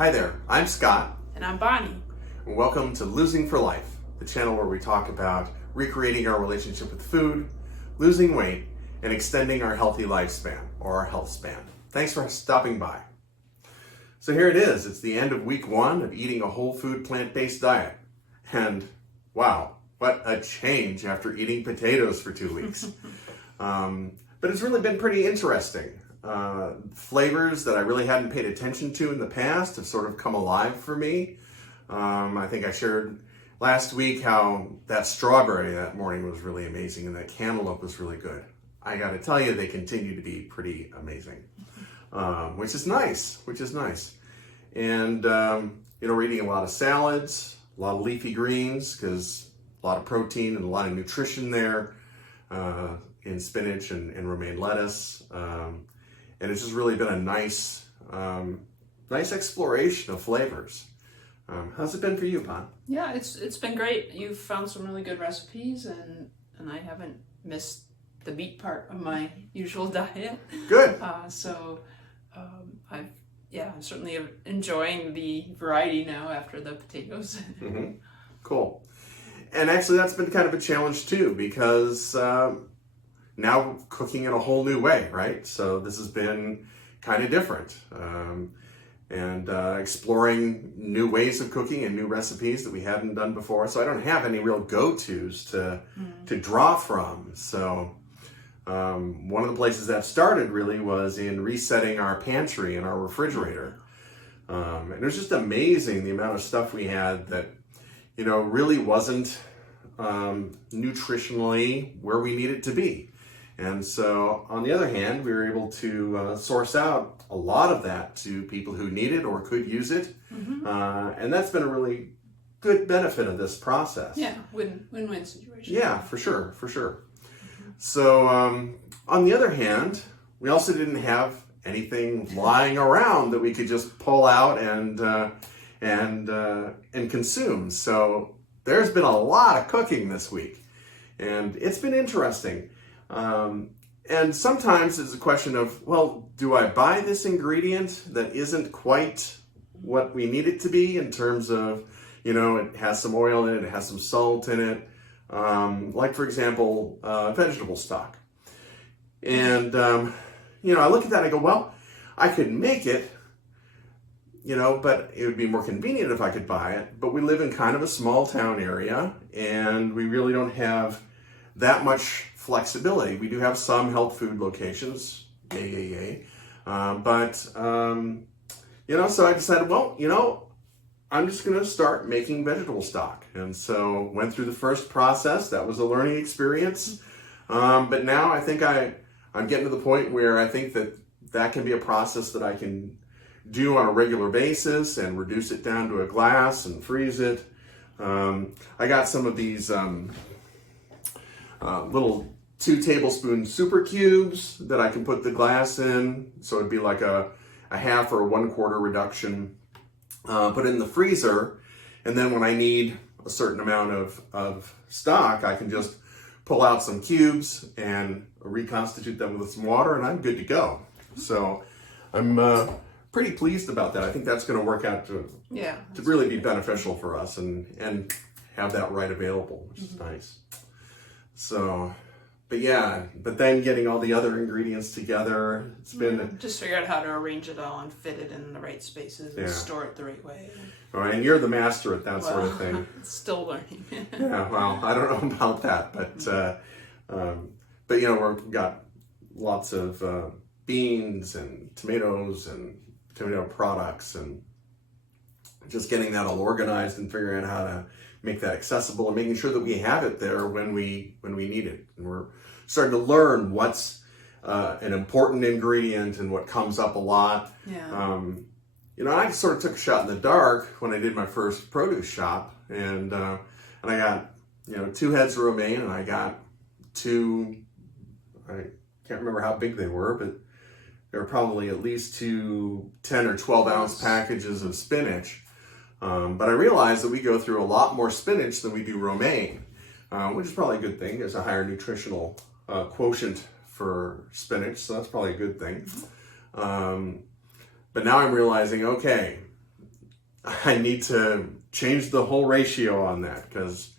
Hi there, I'm Scott. And I'm Bonnie. And welcome to Losing for Life, the channel where we talk about recreating our relationship with food, losing weight, and extending our healthy lifespan, or our health span. Thanks for stopping by. So here it is. It's the end of week 1 of eating a whole food plant-based diet. And wow, what a change after eating potatoes for 2 weeks. But it's really been pretty interesting. Flavors that I really hadn't paid attention to in the past have sort of come alive for me. I think I shared last week how that strawberry that morning was really amazing and that cantaloupe was really good. I got to tell you, they continue to be pretty amazing, which is nice. And, we're eating a lot of salads, a lot of leafy greens, because a lot of protein and a lot of nutrition there in spinach and romaine lettuce. And it's just really been a nice exploration of flavors. How's it been for you, Bon? Yeah, it's been great. You've found some really good recipes, and I haven't missed the meat part of my usual diet. Good. I'm certainly enjoying the variety now after the potatoes. Mm-hmm. Cool. And actually, that's been kind of a challenge too, because now cooking in a whole new way, right? So this has been kind of different. And exploring new ways of cooking and new recipes that we hadn't done before. So I don't have any real go-tos to draw from. So one of the places that started really was in resetting our pantry and our refrigerator. And it was just amazing the amount of stuff we had that, really wasn't nutritionally where we needed to be. And so, on the other hand, we were able to source out a lot of that to people who need it or could use it. Mm-hmm. And that's been a really good benefit of this process. Yeah, win-win situation. Yeah, for sure. Mm-hmm. So, on the other hand, we also didn't have anything lying around that we could just pull out and consume. So, there's been a lot of cooking this week, and it's been interesting. And sometimes it's a question of, well, do I buy this ingredient that isn't quite what we need it to be in terms of, it has some oil in it, it has some salt in it, like, for example, vegetable stock. And, I look at that and I go, well, I could make it, but it would be more convenient if I could buy it. But we live in kind of a small town area, and we really don't have that much flexibility. We do have some health food locations, but so I decided, well, I'm just going to start making vegetable stock. And so went through the first process. That was a learning experience. But now I think I'm getting to the point where I think that can be a process that I can do on a regular basis and reduce it down to a glass and freeze it. I got some of these little 2 tablespoon super cubes that I can put the glass in. So it'd be like a half or a 1/4 reduction. Put it in the freezer. And then when I need a certain amount of stock, I can just pull out some cubes and reconstitute them with some water, and I'm good to go. So I'm pretty pleased about that. I think that's going to work out to really be beneficial for us and have that right available, which is nice. So, but then getting all the other ingredients together, it's been... Just figure out how to arrange it all and fit it in the right spaces and store it the right way. All right, and you're the master at that sort of thing. Still learning. Yeah, well, I don't know about that, but we've got lots of beans and tomatoes and tomato products, and just getting that all organized and figuring out how to make that accessible and making sure that we have it there when we need it. And we're starting to learn what's an important ingredient and what comes up a lot. Yeah. I sort of took a shot in the dark when I did my first produce shop, and I got 2 heads of romaine, and I got 2. I can't remember how big they were, but they were probably at least 2 10 or 12 ounce packages of spinach. But I realized that we go through a lot more spinach than we do romaine, which is probably a good thing. There's a higher nutritional quotient for spinach, so that's probably a good thing. But now I'm realizing, okay, I need to change the whole ratio on that because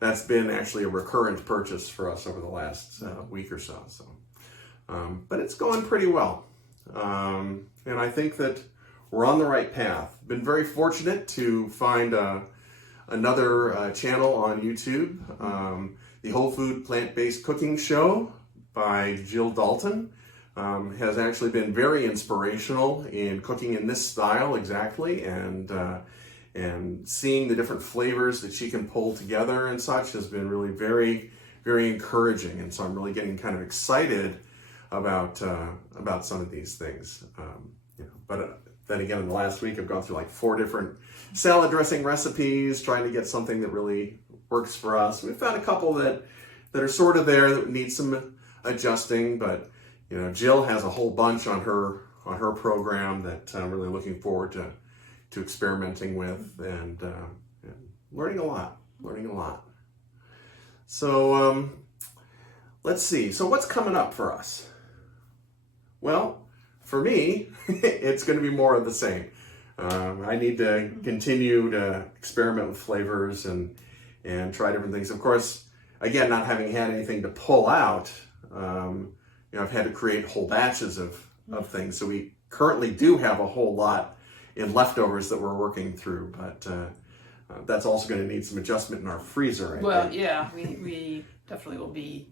that's been actually a recurrent purchase for us over the last week or so. But it's going pretty well. And I think that we're on the right path. Been very fortunate to find another channel on YouTube, the Whole Food Plant-Based Cooking Show by Dalton. Has actually been very inspirational in cooking in this style exactly, and seeing the different flavors that she can pull together and such has been really very, very encouraging. And so I'm really getting kind of excited about some of these things. But then again, in the last week, I've gone through like 4 different salad dressing recipes, trying to get something that really works for us. We found a couple that are sort of there that need some adjusting, but Jill has a whole bunch on her program that I'm really looking forward to experimenting with and learning a lot. So let's see. So what's coming up for us? Well, for me, it's going to be more of the same. I need to continue to experiment with flavors and try different things. Of course, again, not having had anything to pull out, I've had to create whole batches of things. So we currently do have a whole lot in leftovers that we're working through, but that's also going to need some adjustment in our freezer. I think. Yeah, we definitely will be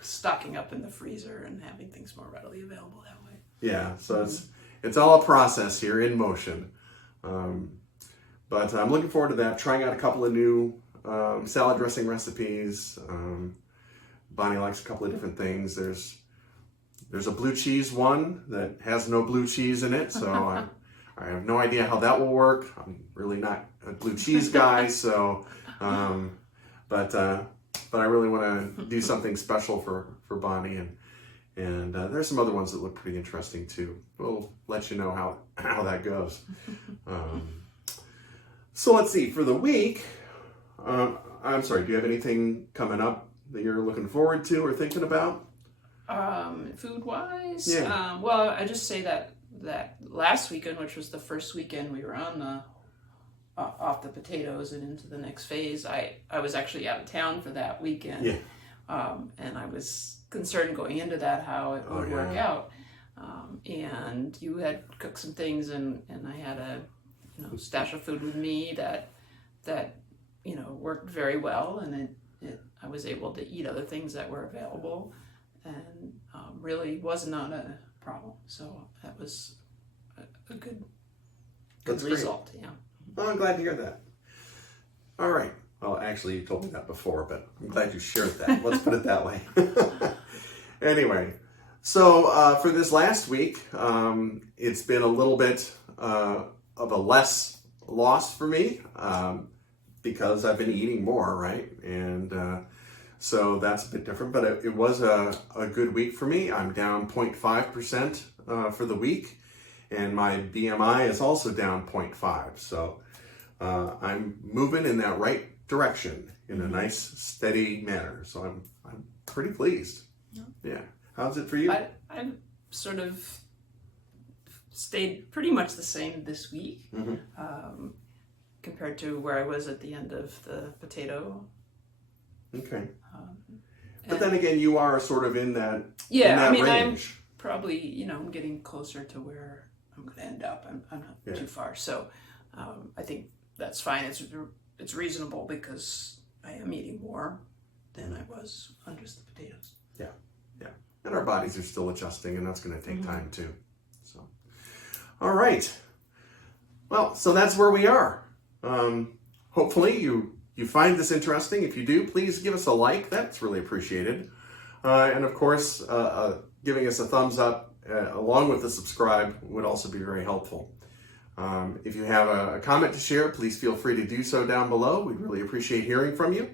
stocking up in the freezer and having things more readily available that way. Yeah, so it's all a process here in motion. But I'm looking forward to that, trying out a couple of new salad dressing recipes. Bonnie likes a couple of different things. There's a blue cheese one that has no blue cheese in it, so I have no idea how that will work. I'm really not a blue cheese guy, so but I really want to do something special for Bonnie, and there's some other ones that look pretty interesting too. We'll let you know how that goes. So let's see, for the week, I'm sorry, do you have anything coming up that you're looking forward to or thinking about? Food-wise? Yeah. Well, I just say that last weekend, which was the first weekend we were on off the potatoes and into the next phase, I was actually out of town for that weekend. Yeah. And I was concerned going into that how it would work out. And you had cooked some things, and I had a stash of food with me that worked very well, and I was able to eat other things that were available, and really was not a problem. So that was a good result. Great. Yeah. Well, I'm glad to hear that. All right. Well, actually, you told me that before, but I'm glad you shared that. Let's put it that way. Anyway, so for this last week, it's been a little bit of a less loss for me because I've been eating more, right? And so that's a bit different, but it was a good week for me. I'm down 0.5% for the week, and my BMI is also down 0.5. So I'm moving in that right direction in a nice, steady manner. So I'm pretty pleased. Yeah. How's it for you? I've sort of stayed pretty much the same this week compared to where I was at the end of the potato. Okay. But then again, you are sort of in that range. I'm probably, I'm getting closer to where I'm going to end up. I'm not too far. So I think that's fine. It's reasonable because I am eating more than I was on just the potatoes. Yeah. And our bodies are still adjusting, and that's going to take time too. So, all right. Well, so that's where we are. Hopefully you find this interesting. If you do, please give us a like. That's really appreciated. And of course, giving us a thumbs up along with the subscribe would also be very helpful. If you have a comment to share, please feel free to do so down below. We'd really appreciate hearing from you.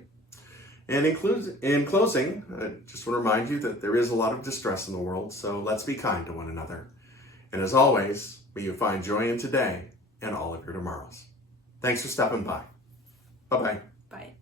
And in closing, I just want to remind you that there is a lot of distress in the world, so let's be kind to one another. And as always, may you find joy in today and all of your tomorrows. Thanks for stopping by. Bye-bye. Bye.